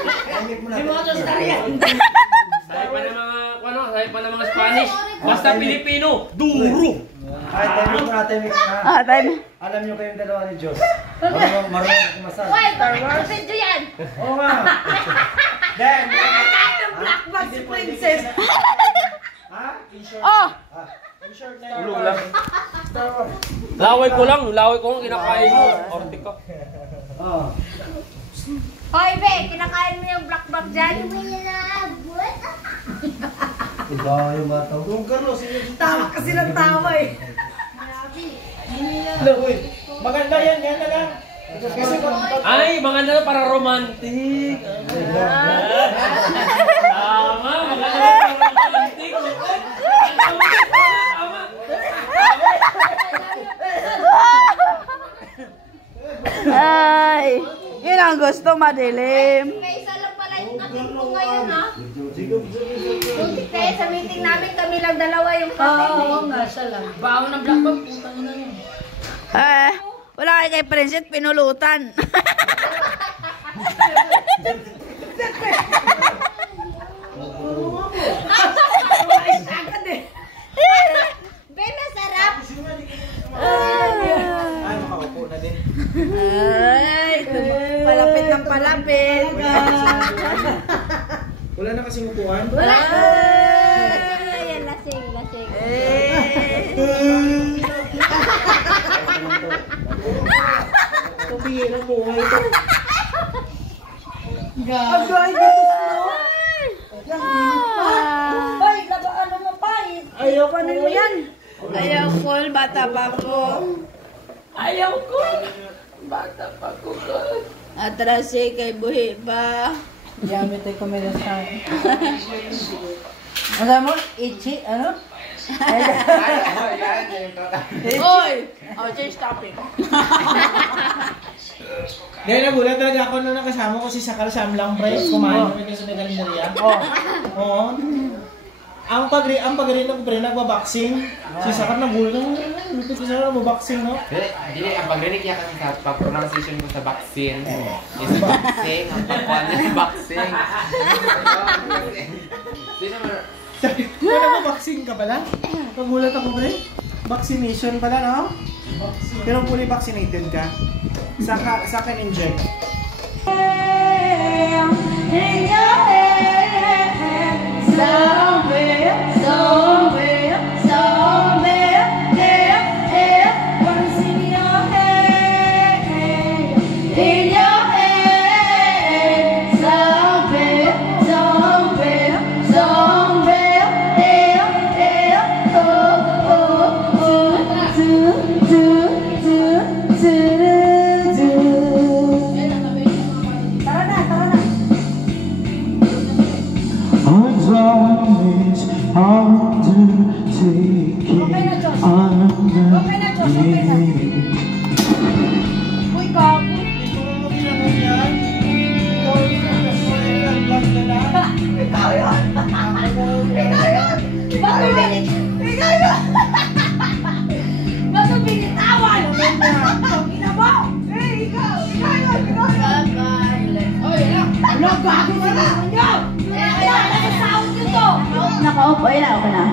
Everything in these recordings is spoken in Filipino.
Hindi mo ito star yan. Sabi pa ng mga, ano, sabi pa ng mga Spanish. Basta Pilipino, duro. Ay, timing mo na, timing mo na. time. Alam nyo kayong dalawa ni Diyos. Marunong kumasal. Wait, video yan. Oo nga. Then, Black box princess. ha? In-short. Oh! In-short na Tulog lang. Laway ko lang kung kinakain mo. Orte ka. Oh. Hoy, be, kinakain mo yung black box dyan. Iba yung bata. Kung Carlos, Tawa kasi ng tawa eh. maganda yan na lang. Kasi Ay, mga na para romantic. Tama, maganda para romantic. Ay! Yun ang gusto, madilim. May isa lang pala yung kapit ko ngayon, ha? Kaya sa meeting namin, kami lang dalawa yung kapit. Oo nga, siya lang. Baon ng black box, putang ina yun. Wala kay Princess, pinulutan. Agad eh. Be, masarap. ay, makaupo na din. Ay, palapit ng palapit. Wala na kasing upuan. Wala. Ayan, lasing. Tumingin ang buhay ito. Agay, dito slow. Ay, ano mo pa eh. Ayaw ko Ano mo yan? Ayaw ko, bata pa ko. Ayaw ko. Bata pa ko. Atrasi kay buhi pa. Yamit ay kumila sa akin. Ano mo? Ichi? Ano? Oy! Oh, change topic. Dahil nagulat talaga ako nung nakasama ko si Sakal Samlang Pre. Kumain kami sa Megalindaria. Oo. Ang pag-rin ko pre, nagbaboxing. Si Sakal nagulat lang. Lupit ko sa nagbaboxing, no? Hindi, ang pag-rinig niya kasi sa pag-pronunciation ko sa vaccine is boxing, ang pagkuhan niya boxing. Hindi naman, Sabi ko, nagbaboxing ka pala? Nagulat ako pre. Vaccination pala, no? Pero fully vaccinated ka. Saka inject. Nakaupo, ayun ako na.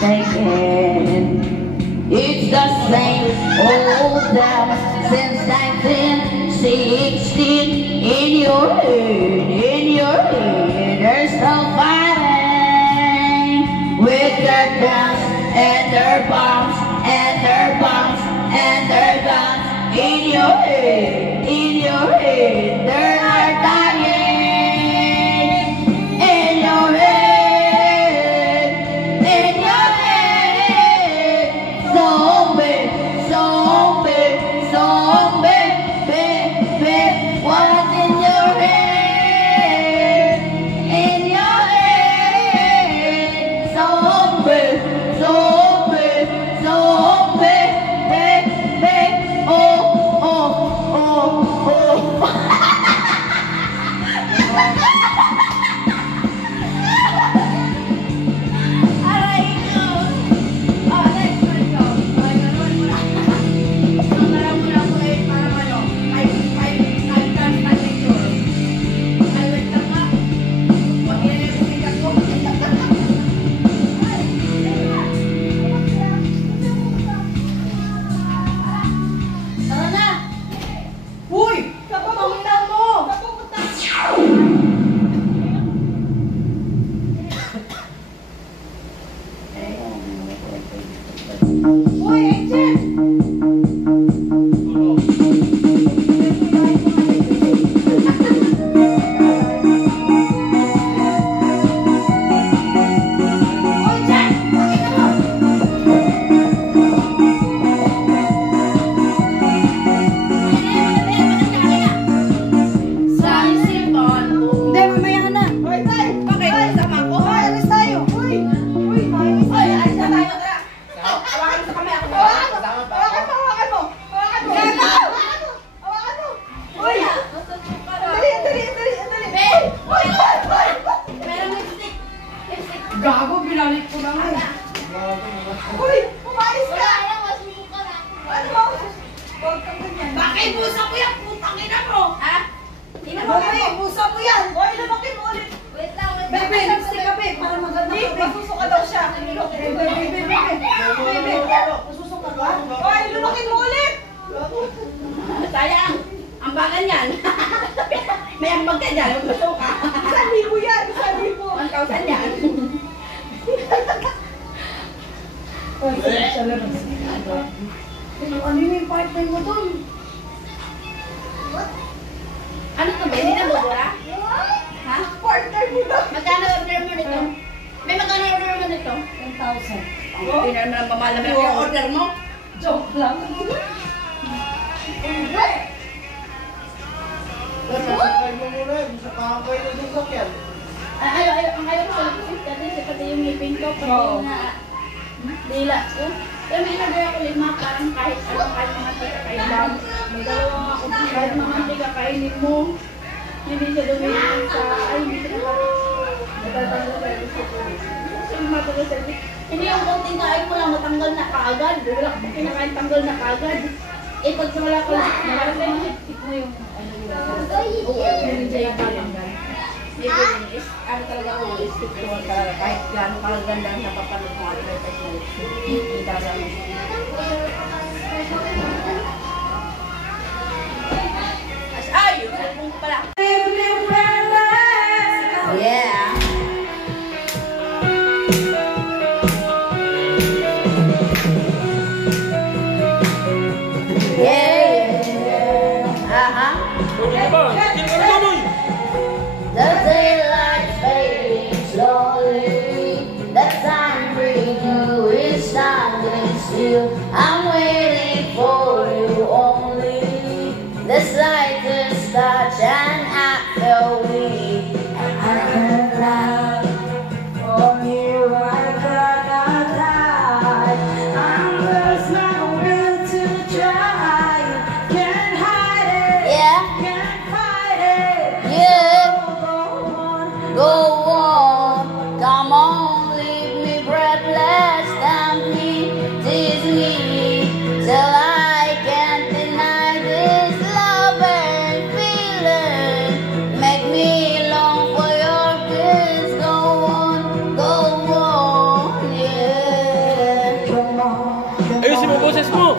Take it. It's the same old dance since 1916. In your head, there's no fighting with their guns and their bombs and their bombs and their guns. In your head, they're not dying. In your head, zombie, baby, what's in your head? In your head, zombie, baby, oh. mo yan! Hoy, lumakin mo ulit! Wait lang, wait lang. Bebe, lipstick ka, Bebe, para maganda ka. Masusuka daw siya. Bebe, masusuka ka? Hoy, lumakin mo ulit! Sayang. Ang bagan yan. May ambag ka dyan. Gusto ka. 1,000 yan, 1,000. 1,000 yan. Ano yung part-time mo doon? Ano to, Ben? Hindi na bubura? Ha? Part-time mo doon? Magkano order mo nito? May magkano order mo nito? 10,000. Hindi na naman mamalamig yung order mo. Joke lang. Sasakay mo muna, gusto ka kayo na din sakyan. Ang ayaw ko sa lapis kasi pati yung ngipin ko, pati na dila ko. Pero may nagay ako 5 parang kahit mamantika kainin. May dalawa ako kahit mamantika kainin mo. Hindi siya dumingin sa, hindi siya natatanggal sa service. Kasi matagal sa service. Hindi yung konting kain mo lang matanggal na kaagad. Wala ka kinakain tanggal na kaagad. Eh pag wala ka lang, nakalagay mo mo yung hindi siya yung tatanggal. Ibig is, ano talaga ako, stick to one talaga. Kahit gano'ng kalaganda ang napapanood mo advertise mo. Hindi talaga mo. Yung cellphone ko pala. Yeah. The daylight fading slowly. The time renew is standing still. I'm waiting for you only. The slightest touch and I feel weak. I can cry for you. I cannot die. I'm just not willing to try. Can't hide it. Yeah. Can't fight it. Yeah. Go on, come on, leave me breathless, stamp me, tease me, till I can't deny this love and feeling. Make me long for your kiss, go on, yeah. Come on, Ayusin mo boses mo!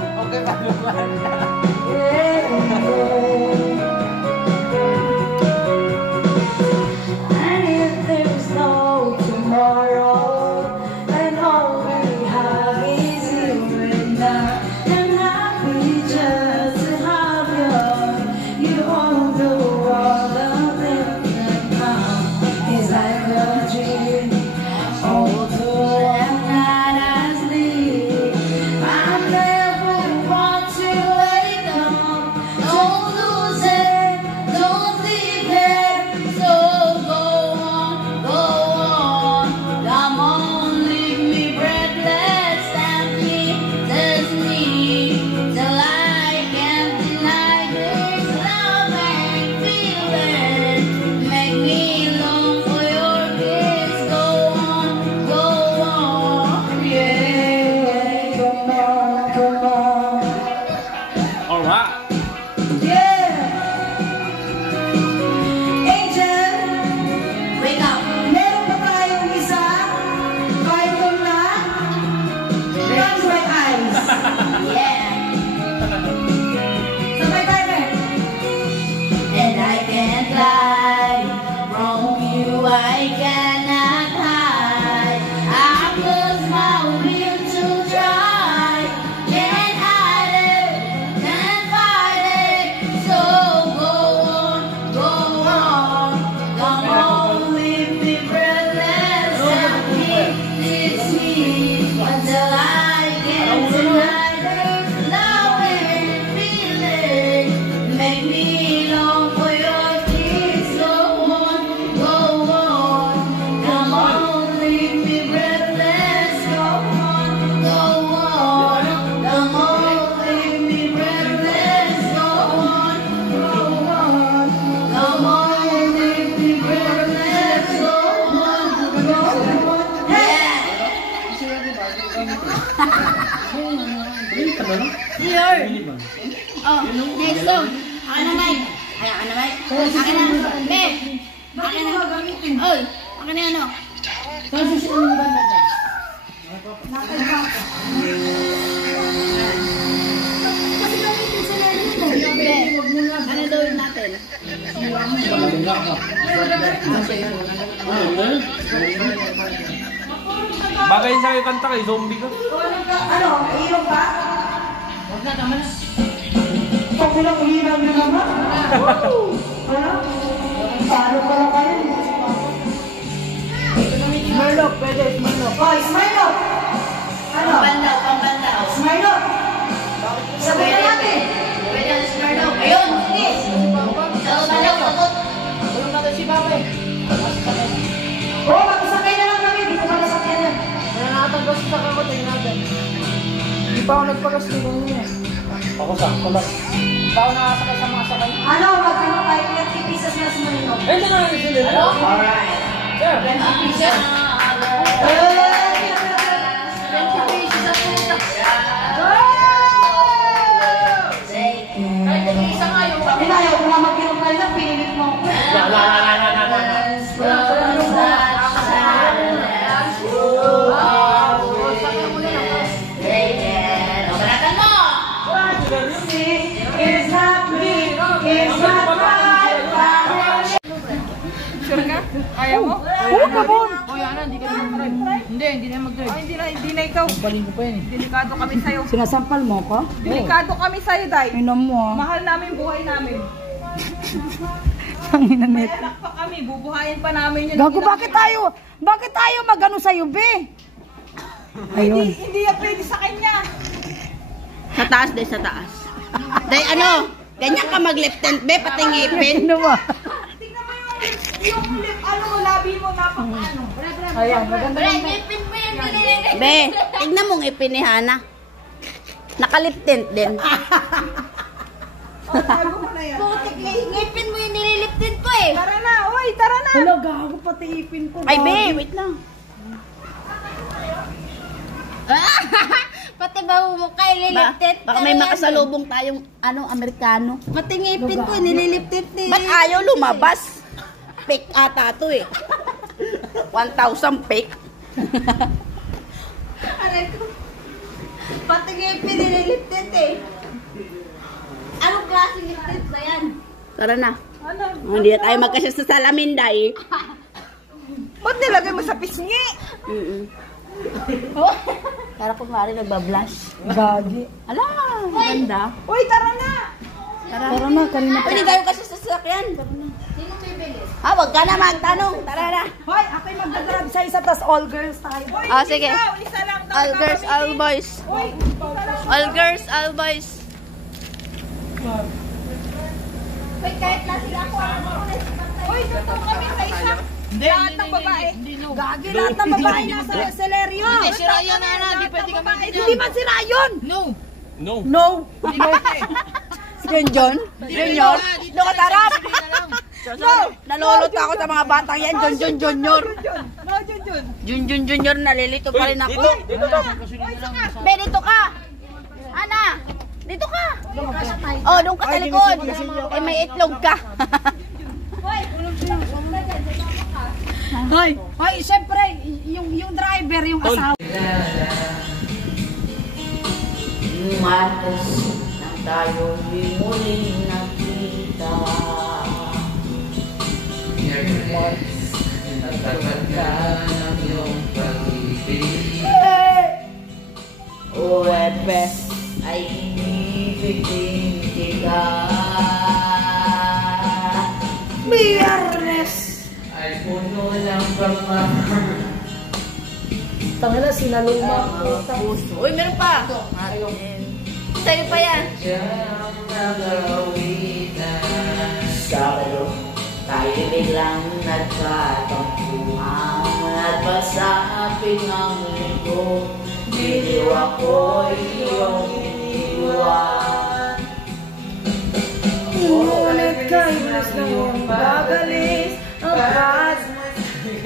And if there's no tomorrow, and all we have is you and I, and happy just to have you. You hold the world of them that come. It's like a dream. Oh, to them not asleep. I'm never want to wake up. Don't lose it, don't leave it. So go on, come on, leave me breathless, stamp me, test me, till I can't deny this love and feeling. Make me long for your kiss, go on, yeah. Come on. Alright! Yeah. Angel, Wake up! meron pa tayong isa? Final na? Close my eyes. Yeah! Sabay tayo, Ben. And I can't lie from you, I cannot hide. I've lost my will to try. Can't hide it, can't fight it. So go on, come on, leave me breathless. Help me, teach me until I can deny this love and feeling. Make me long for your kiss. Go on, come on, leave me breathless. Go on, come on, leave me breathless. Go on, come on, leave me breathless. Go on, yeah. Here. Oh, next song. Ano, Mike? Ano, Mike? Akin na. Be. Akin na ano? Kasi sila yung banda niya. Ano gawin natin? Bagay sa akin kanta kay zombie ka. Ano? Iyon pa? Pag pinag-iinan nyo naman? Ano? Paano pala kayo? Smirnoff, pwede, Smirnoff. Oh, Smirnoff! Ano? Pambandaw. Smirnoff! Sabi na natin! Pwede ang Smirnoff. Ayun, sige. Sagot. Tulong natin si Papa eh. Oo, mag-isakay na lang kami. Hindi ko pala sakyanan. Nanatagos sa kakotay natin. Hindi pa ako nagpagastugan niya. Ako sakto lang. Hindi pa ako nakasakay sa mga sakay. Ano? Magkano kayo? 50 pieces na Smirnoff. Ito na lang sila. Ano? Alright. Sir. 20 pieces. Kahit isa nga yung Hindi na, ayaw ko na mag-inom kayo na. Pinilit mo ako. Baratan mo! It's not me. It's not my fault. Sure ka? Ayaw mo? Oo ka, Bon! O yan na, hindi ka na mag-drive. Hindi na mag-drive. Hindi na ikaw. Baling ko pa yun eh. Delikado kami sa'yo. Sinasampal mo ko? Delikado kami sa'yo, Day. Inom mo ah. Mahal namin buhay namin. Tangina May net. anak pa kami, bubuhayin pa namin yun. Gago, bakit tayo magano sa'yo, be? Ayun. Hindi yan pwede sa kanya. Sa taas, Day, sa taas. Day, ano? Ganyan ka mag-left hand, be, pati ngipin. Ano ba? Tingnan mo yung lip, labi mo, napaka-ano. Ayan, maganda rin. Ngipin mo yung nililipin. Be, tignan mo ngipin ni Hana. Naka-lip tint din. Gago mo na yan. Putik, ngipin mo yung nililip tint ko eh. Tara na, oy, tara na. Hala, gago pati ipin ko. Ay, gago. be, wait lang. Pati ba mo kayo nililiptit? Baka may makasalubong tayong Amerikano. Pati ngipin ko, nililiptit ni... Ba't ayaw lumabas? Fake ata to eh. 1,000 fake. Pati ngipin, nililiptit eh. Anong klaseng liptit ba yan? Tara na. Hindi na tayo magkasya sa salamin, Day. Ba't nilagay mo sa pisngi? Para kung mari nagbablush. Gagi. Ala, maganda. Uy, tara na. Tara na, kanina pa. Pwede tayo kasi sa sasakyan. Ha, wag ka na magtanong. Tara na. Hoy, ako'y magdagrab sa isa, tas all girls tayo. Ah, sige. Isa lang. All girls, all boys. Uy, isa lang. All girls, all boys. Uy, kahit na sila ako. Uy, dito kami sa isa. Lahat ng babae. Gagi, lahat ng babae nasa Celerio. Hindi, si Ryan na, di pwede kami. Hindi man si Rayon. No. No. Yun, John? Yun, John? Doon ka tarap. Nalolota ako sa mga batang yan. John Junior. No, Jun. Jun Junior, nalilito pa rin ako. Be, dito ka. Ana, dito ka. Oh, doon ka sa likod. Eh, may itlog ka. Hoy, siyempre, yung driver, yung asawa. Matas nang tayo muling nakita. Nagtagal ka ng iyong pag-ibig. OFS ay inibigin ka. Biyernes. Ay puno ng pagmamahal. Tangina, sinaluma ko. Puso. Uy, meron pa. Sa'yo pa yan. Siyang nagawitan. Sabado, tayo biglang nagkatampuhan. At pasapin ang linggo, biniw ako'y iyong iniwan. Ngunit kay bilis ng iyong pagalis. Ang pag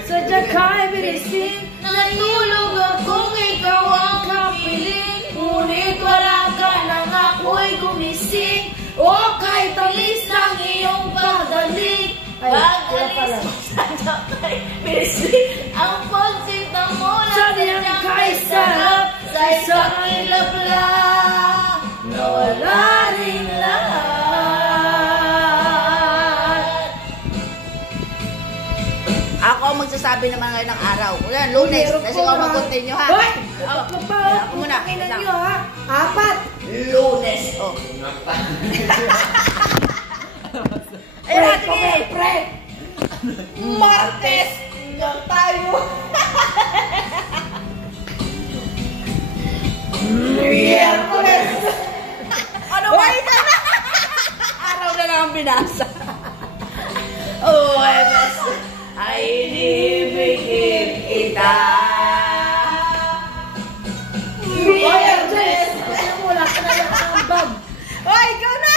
sadya kay bilisin. Natulog akong ikaw ang kapiling. Ngunit wala ka nang ako'y gumising. O kahit talis ng iyong pagaling, Pagalis sa sakay, bisig ang pagsinta mo na sadyang kay sarap sa isang ilap lang na wala rin lahat. Ako ang magsasabi naman ngayon ng araw. Ulan, Lunes. Kasi ako mag-continue ha. Hoy! Ako muna. Pakinan nyo ha. 4. Lunes. Oh. Ayun natin Pre! Martes! Hanggang tayo! Miyerkules! Ano ba? Araw na lang ang binasa. Huwebes ay inibigin kita. Miyerkules! Wala ka na ambag. Hoy, ikaw na!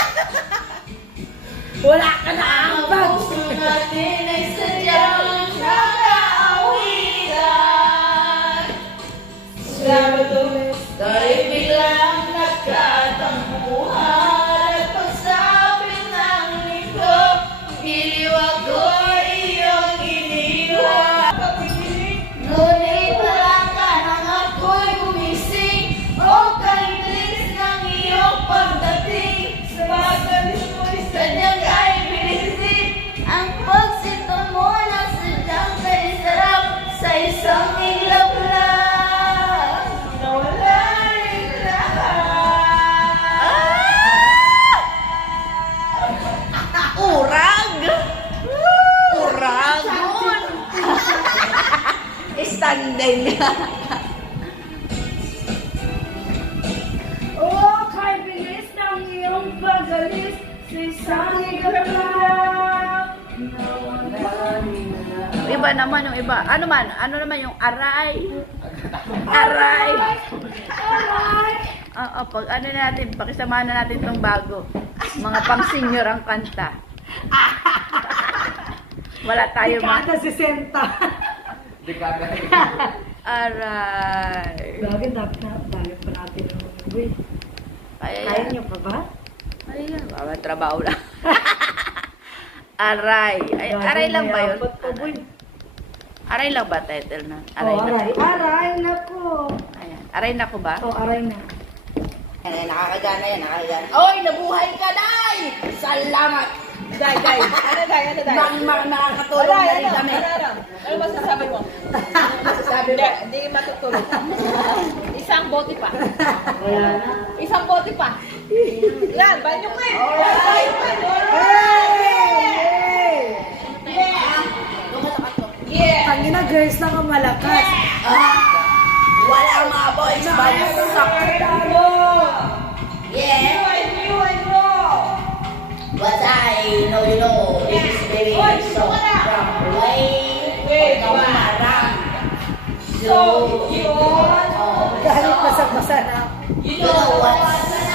Wala ka na ambag. Ang puso natin ay sadyang nakaawitan. Dahil biglang nagkatampuhan at pagsabi ng linggo, iliwag ko iyong iniwan. Ngunit wala ka nang ako'y gumising o kalilis ng iyong pagdating. Sa magalis mo'y sadyang kay bilisin ang pagsinto mo na sadyang kay sarap sa isang ilap lang na wala rin lahat. Urag! Uragon! Standing! Oh, kay bilis ng iyong pagalis sa isang igapang na wala rin lahat. Iba naman yung iba. Ano naman yung aray? Aray! Aray! Oo, pag ano natin, pakisamahan na natin itong bago. Mga pang-senior ang kanta. Wala tayo Kada 60. Aray! Bagay, dapat na tayo pa natin. Uy, kaya nyo pa ba? Ayan, trabaho lang. Aray. Ay, aray lang ba yun? Aray lang ba title na? Aray Oh, na. aray. Aray na po. Ayan. Aray na ko ba? Oh, aray na. Ayan, nakakagana yan, nakakagana. Oy, nabuhay ka, Day! Salamat! Day. Ano, Day? Nakakatulong na rin kami. Ano masasabi mo? Masasabi mo? Hindi matutulog. Isang bote pa. Wala na. Isang bote pa. Yan, banyo ko eh. Hey! Tangina, girls lang ang malakas. Wala mga boys, bagsak. Yeah. What I know, you know, this is very so from way kamarang. So, Kahit basag-basa na. you know what,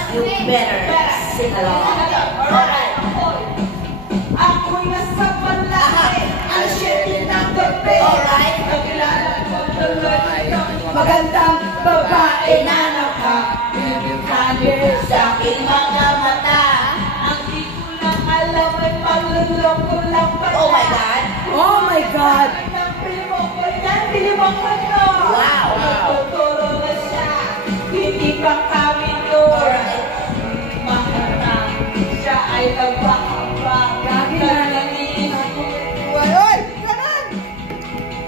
you better sing along. Alright. Ako'y nasa panlaki. Ang shit ng gabi. Alright. Magandang babae na Nakakabir sa aking mga mata. Ang di ko lang alam ay pagluloko lang pala. Oh my God. Oh my God! Ang pilimoko yan, pilimoko to. Wow. Tuturo na siya. Hindi pa kami doon. Alright. Maharang siya ay nagpakabang. Gagi na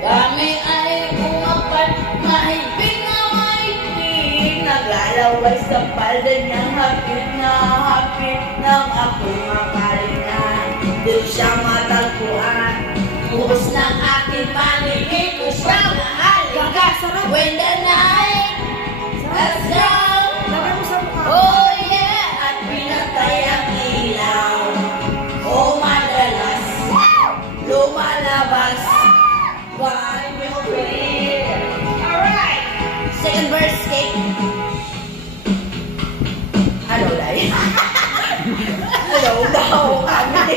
Kami ay umapat, mahigpit na mahigpit. Naglalaway sa palda niyang hapit ng ako'y makalina. Di siya matagpuan, buhos ng aking panibig ko siya mahaliga. When the night has come, Lagay mo sa mukha. oh yeah, at pinatay ang ilaw. Oh, madalas lumalabas. Why will we? Alright! Second verse, Kate. Ano, Day? Hello daw kami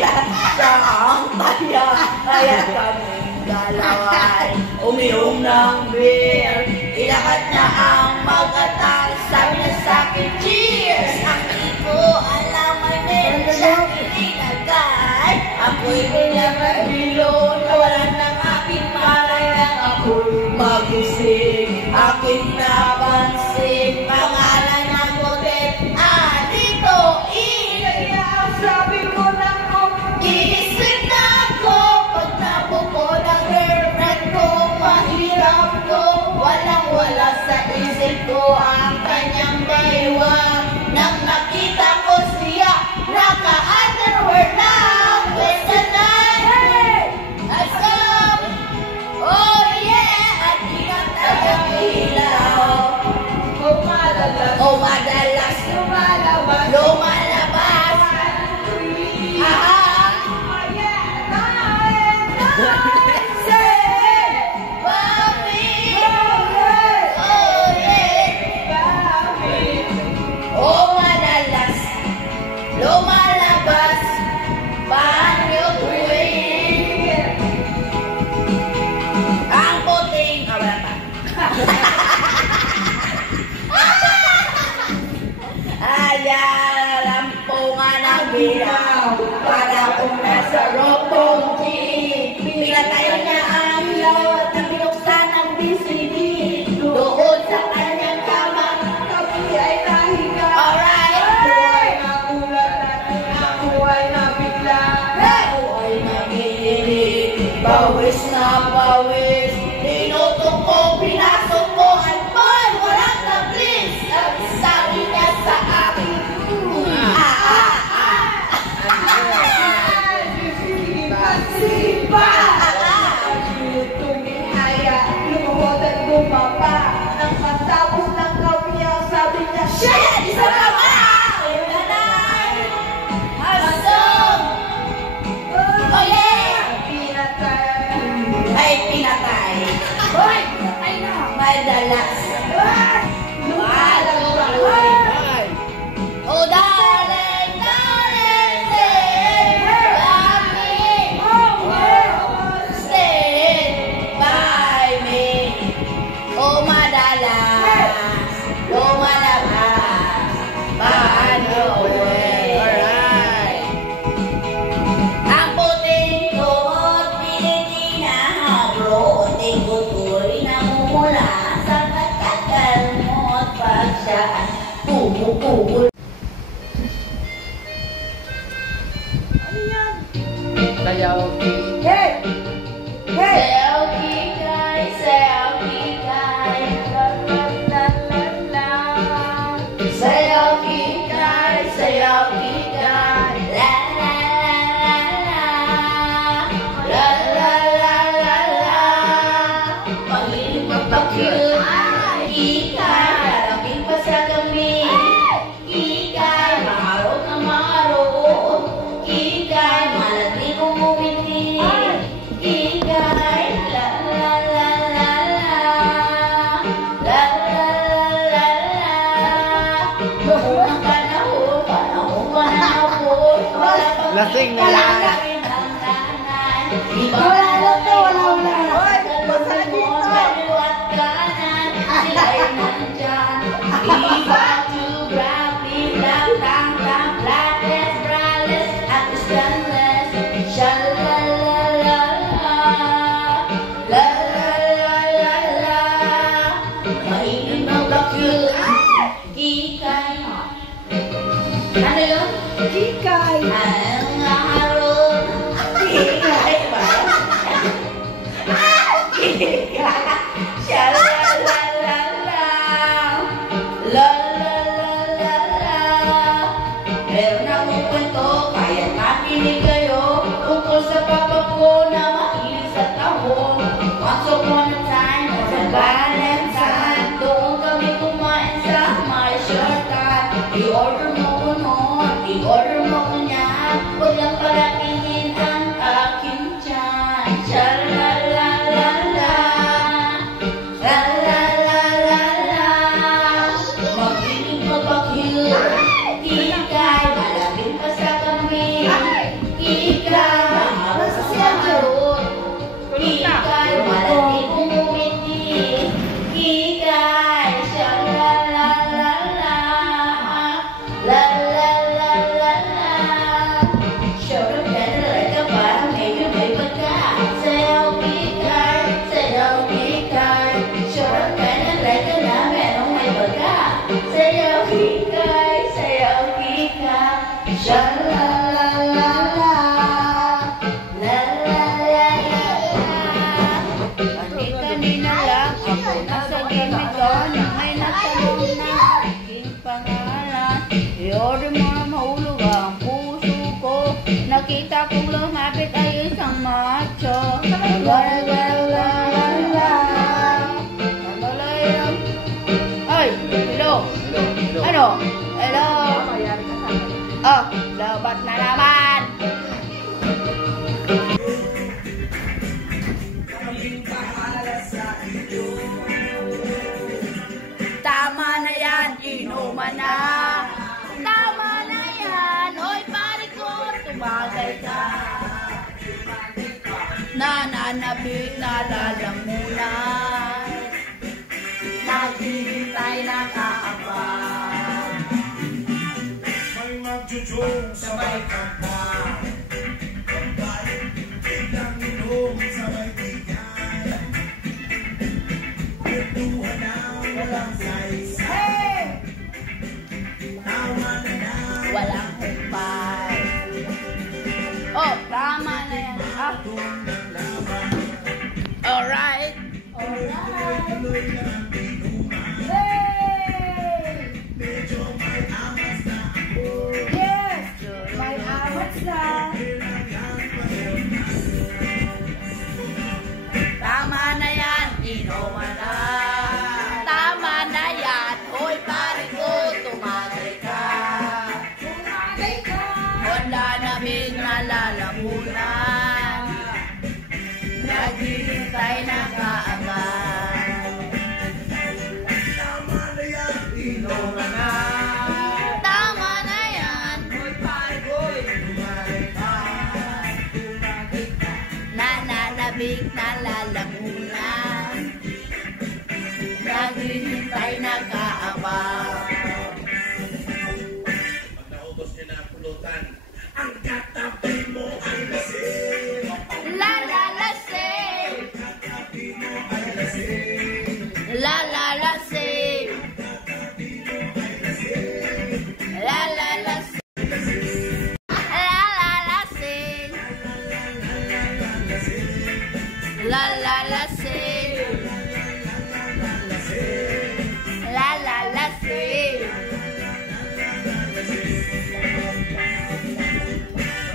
sa ang taya. Kaya kami dalaway uminom ng beer. Ilakat na ang mag-atal. Sabi na sa'kin, cheers! Ang di ko alam ay meron siyang ilinagay. Ako'y pinamahilo, nawalan ng aking malay nang ako'y magising. Aking napansin, pangalan ng motel, dito, kaya ang sabi ko lang ko, giisip na ako, pag nabuko ng girlfriend ko, mahirap ko, walang-wala sa isip ko ang kanyang baywang. Nang nakita ko siya, naka-underwear lang, with the night, asam, oh yeah, at hinatay ang ilaw. Oh madalas, lumalabas, lumalabas, banyo tuwing ang puting, wala pa. Lampungan ang binaw, para kung nasa ropong jeep. Pinatay niya ang ilaw at binuksan ang BCD. Doon sa kanyang kama, kami ay nahiga. Alright! Ako ay nabigla. Ako ay nagigilig. Pawis na pawis. Tinutok ko, pinasok ko, at boy, walang tablis. At sabi niya sa akin, Sipa! Tumihaya, lumuhod at bumaba. Nang matapos ng kanya, sabi niya, shit! Isa ka ba? Nanay! Asong! Oh yeah! Ay, pinatay. Hoy! Patay na! Madalas. Oh, darling, darling, stay by me. Oh, madalas, lumalabas, paano uwi? Ang puting tuhod, Pilipina, broting kutuloy na mumula sa katagal mo at pag siya pumupul. Hey! Hey! Selfie guy, la la la la la. Selfie guy, la la la la la la la. Pag-ilig magpakil, ikay, lalapin pa sa gabi. Ikay, maharot na maharot. Ikay, malati kong umiti. Ikay, la la la la la. La la la la la. Noong ang panahon wala pang Lasing na lang. Wala lang to, wala. Hoy, basta dito. Kaliwat kanan, sila ay nandyan. Iba to grab, biglang, tang, flatless, braless, at scanless. Shalalala, la la la la la. Mainit ng bakil, kikay. Ano yun? Kikay! Ang araw, kikay ba? Ay, hello. Ano? Hello. Oh, labat na naman. Tama na yan, inuman na. Tama na yan, hoy pare ko, tumagay ka. Nananabik na lalamunan. Naghihintay na kaabang. May magjujong sabay kanta. Biglang inom sabay tigay. Kwentuhan na walang saysay. Tawa na na Walang humpay. Oh, tama na yan. Ah. Alright. tuloy na ang inuman. Medyo may amas na ako. Yes! May awas na. Tama na yan, inuman na. Tama na yan, hoy pare ko, tumagay ka. Tumagay ka. Wala namin nalalamunan. Naghihintay na kaabang. Tama na yan, inuman na. Tama na yan, hoy pare ko, Tumagay ka. nananabik na lalamunan. Naghihintay na kaabang. Pag naubos niya na pulutan, ang katabi mo ay lasing. La la la say, la la la say, la la la say, la la la say, la la la say, la la la say.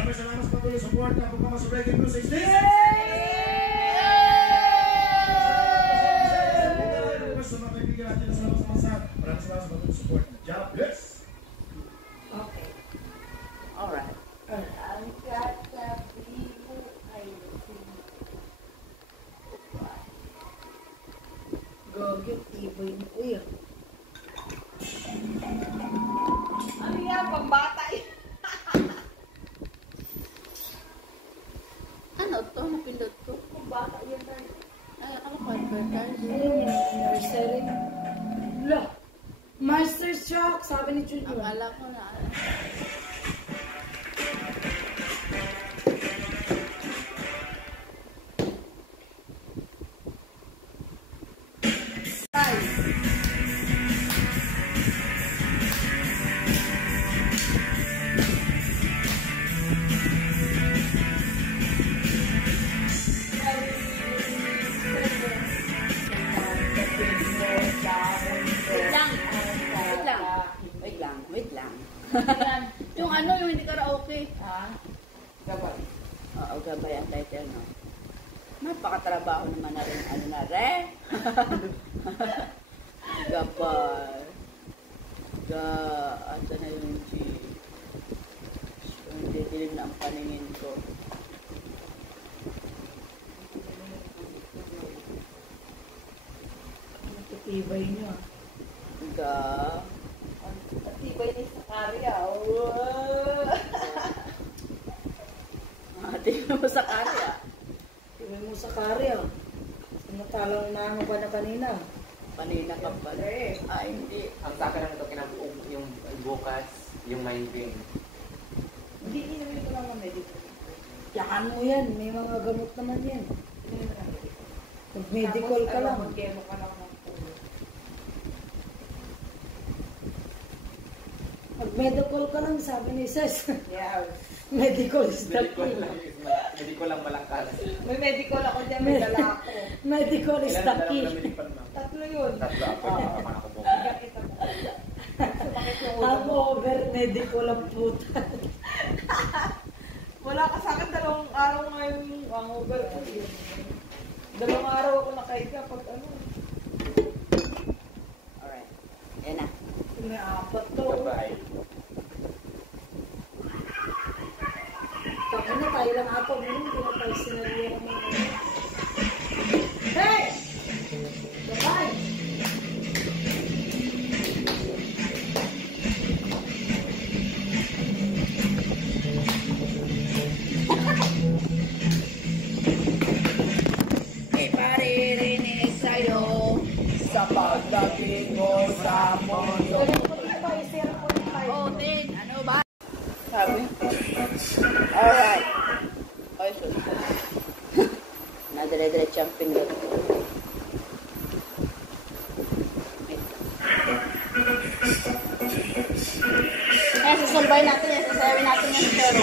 Maraming salamat sa patuloy support na pagkama sa Reggae Music Station. Sa mga kaibigan natin na sa labas ng bansa, maraming salamat sa patuloy support. God bless! Okay. Alright. Ang katabi mo ay lasing. Gogit, iboy mo. Uy. Ano yan? Pambata eh. Ano to? Napindot ko? Pambata yan tayo. Ay, ano pa? Advertise? Nursery. Lo. Master Shock, sabi ni Junior. Akala ko na. Wait lang. Yan. Yung ano, yung hindi karaoke. Ha? Gabay. Oo, gabay ang title, no? Napakatrabaho naman na rin. Ano na, re? Gabay. Asa na yung G? Hindi dilim na ang paningin ko. Natitibay niyo. Ga. Natitibay ni Sakaria. Ate mo sa kanya. Tibay mo Sakaria. Samatalang naano ka na kanina. Kanina ka pala. Ah, hindi. Ang sa akin lang ito kinabuong yung bukas, yung migraine. Hindi inumin ko lang ng medical. Yakan mo yan. May mga gamot naman yan. Mag-medical ka lang. Mag-gemo ka lang. Mag-medical ka lang, sabi ni Ses. Yeah. Medical is the key. Medical lang malangkas. May medical ako dyan, may dala ako. Medical is the key. Tatlo yun. Tatlo ako, ako po. Ang over medical ang puta. Wala ka sa akin, 2 araw ngayon ang over ko. Dalawang araw ako nakahiga pag ano. Alright. Yan na. May apat to. Bye-bye. Taka na tayo lang ato. Hindi na tayo sinaliya ng mga. Hey! Bye-bye! Iparirinig sa'yo sa pagdating mo sa mundo. Oh, din. Ano ba? Sabi? Alright. Okay, so. Nadire-diretso ang pindot. Ayan, sasalbay natin yan. Sasayawin natin yan sa pero.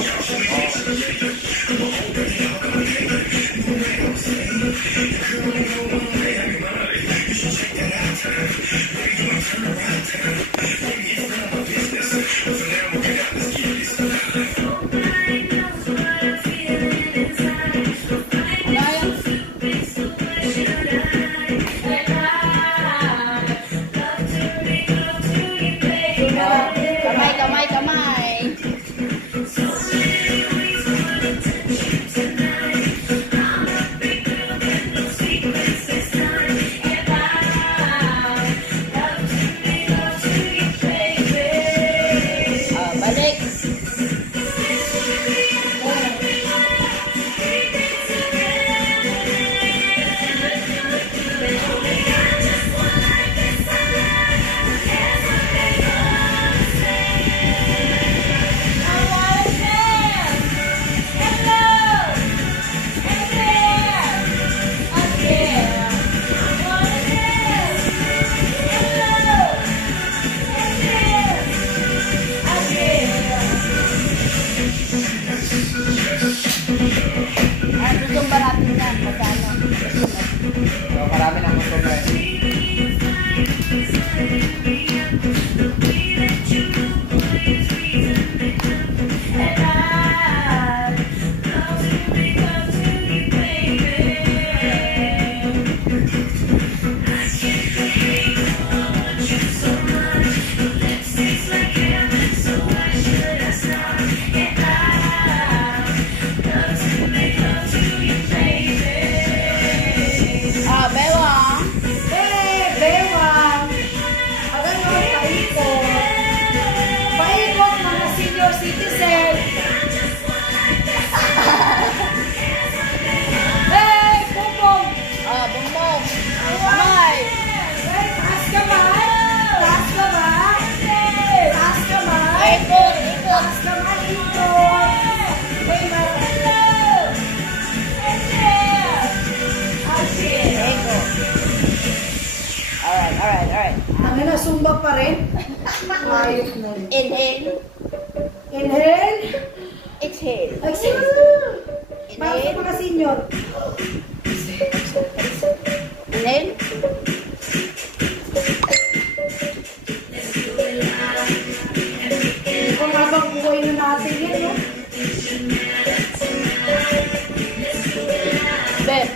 Kamay, kamay, kamay. Balik. Susumba natin yan. Magkano? So, marami ng customer. Bewang. Hey, bewang! Agad mo paikot. Paikot mga senior citizen. Hey, bubong! Bumbong. Kamay. Hey, taas ka ba? Taas ka ba? Taas ka ba? Ikot, ikot. Taas ka ba? Ikot! Hey, Alright. Ano na, sumba pa rin? Ayot na rin. Inhale. Inhale. Exhale. Exhale. Para sa mga senior. Inhale. Kung habang buhay na natin yan, no? Beb.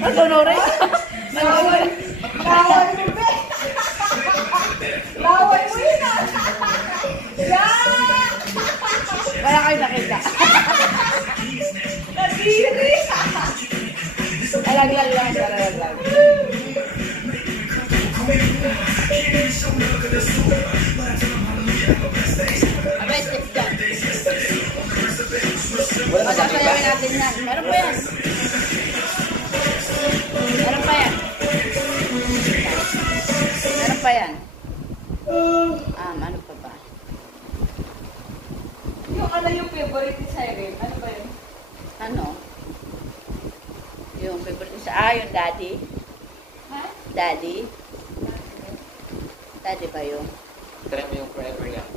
Nagtunuri. Laway. Laway mo, be. Laway mo yun, ah. Yeah! Wala kayo nakita. Nadiri. Alaglag lang siya. Alaglag. Abay, step down. Masasayawin natin yan. Meron pa yan. Meron pa yan. Meron pa yan. Ano pa ba? Yung ano yung favorite ni Siren? Ano ba yun? Ano? Yung favorite sa yung daddy. Ha? Daddy. Daddy ba yun? Try mo yung forever yan.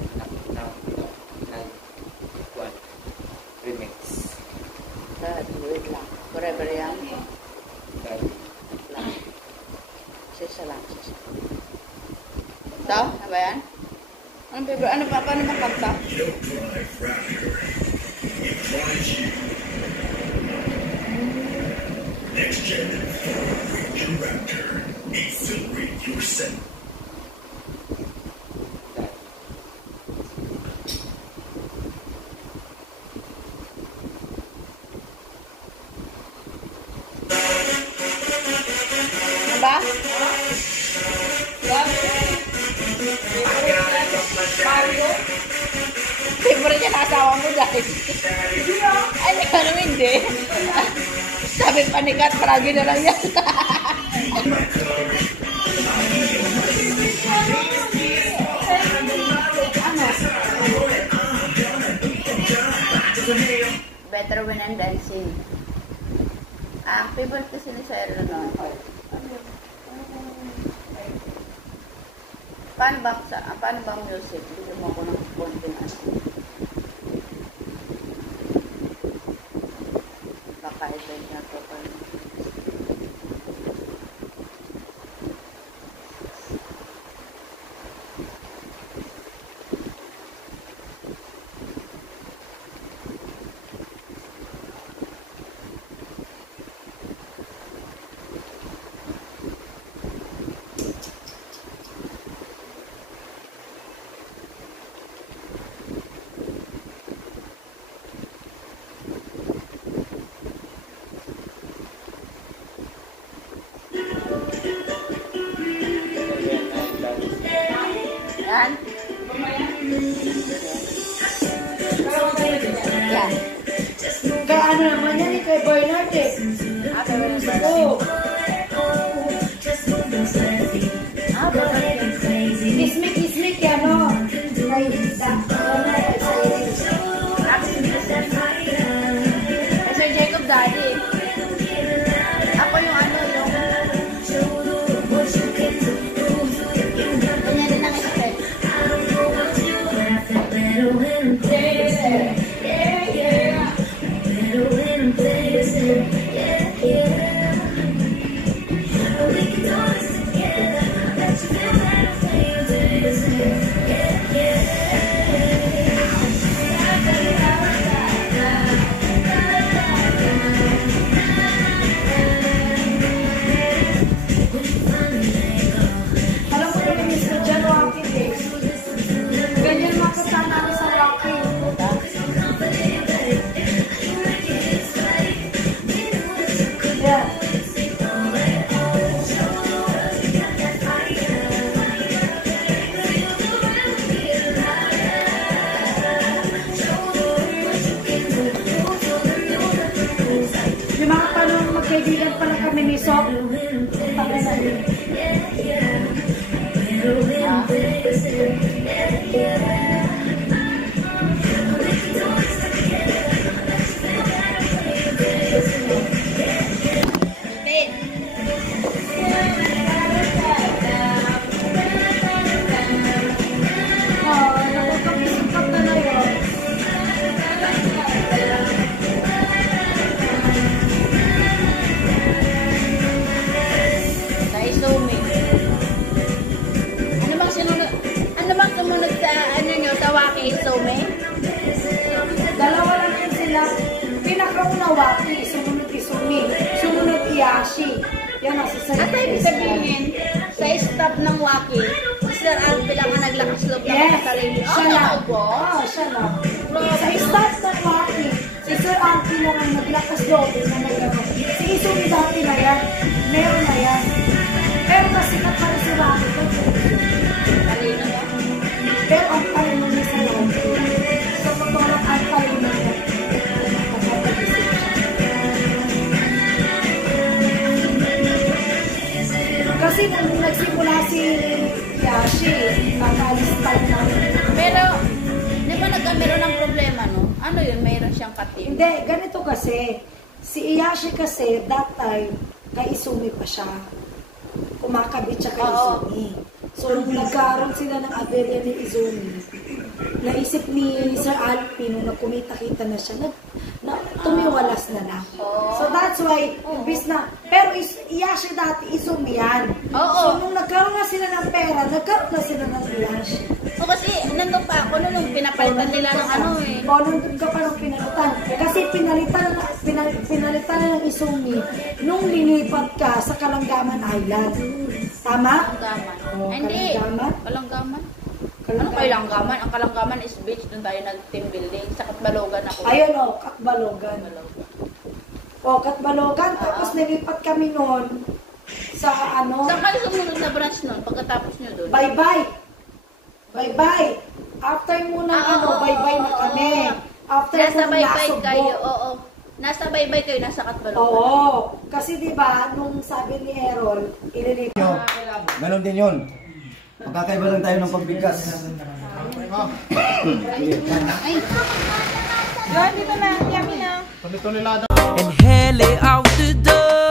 Remix. Daddy, wait lang. Forever yan. Daddy. Lang. Sisa lang. Ito? Ano ba yan? Anong favorite? Ano pa? Paano makanta? Ba? Favorite niya na asawa mo dahil. Ay, anong hindi? Sabi panikat, paragi na lang yan. Better when I'm dancing. Favorite kasi ni Sir noon. Paano ba ang music? Bigyan mo ako ng konting ano. Baka ito yung natutunan. Yan. Yan. Kaano naman yan kay Bernard eh. Kay Bernard. Oo. Kismik yan o. Sir Jacob Daddy. Ako yung ano yung ganyan din ang expect. Alam mo naman yung sa dyan walking eh. Ganyan makasama namin sa walking. Yeah. Yung mga tanong magkaibigan pala kami ni Sok. Tabi na rin. Nakapagpisipat na na yun. Sa Isumi. Ano bang sumunod sa ano nyo sa Waki Isumi? Dalawa lang yun sila. Pinakauna Waki, sumunod Isumi, sumunod Iyashi. Yan ang At ibig sabihin, sa stop ng Waki, Sir Alpi lang ang naglakas loob ng yes, sarili. siya lang. po. Siya lang. Sa start ng Waki, si Sir Alpi lang ang naglakas loob na naglakas. Si Isumi dati na yan. Meron na yan. Pero masikat pa rin si Waki. Kanina ba? Pero ang talino niya sa Waki. Sa totoo lang ang talino niya. Kasi nung nagsimula si Yashi, nakaalis tayo namin. Pero, di ba nagkameron ng problema, no? Ano yun? Mayroon siyang katim. Hindi, ganito kasi. Si Iyashi kasi, that time, kay Isumi pa siya. Kumakabit siya kay Izumi. So, nung nagkaroon sila ng aberya ni Izumi, naisip ni Sir Alpi, nung kumita-kita na siya, tumiwalas na lang. So, that's why, imbis na, pero Iyashi dati, Izumi yan. Oo. So, nung nagkaroon na sila ng pera, nagkaroon na sila ng Iyashi. O kasi nandun pa ako nung pinapalitan nila ng ano eh. O, nandun ka pa nung pinalitan. Kasi pinalitan na ng Izumi nung lilipat ka sa Kalangaman Island. Tama? Kalanggaman. Oh, Hindi. Kalanggaman? Kalanggaman? Ano Kalanggaman? Ang Kalanggaman is beach. Doon tayo nag-team building. Sa Katbalogan ako. Ayun o, Katbalogan. O, Katbalogan. Tapos nilipat kami noon sa ano? Saan kayo sumunod na branch nun? Pagkatapos nyo doon? Bye-bye. Bye-bye. After muna bye-bye na kami. After Nasa muna baybay Nasugbo. kayo, oo. Nasa baybay kayo, nasa Katbalogan. Oo. Kasi di ba nung sabi ni Errol, ililipat. Ganon din yun. Magkakaiba lang tayo ng pagbigkas. Yan, dito na. Yummy na. Tonelada. And hell out the door.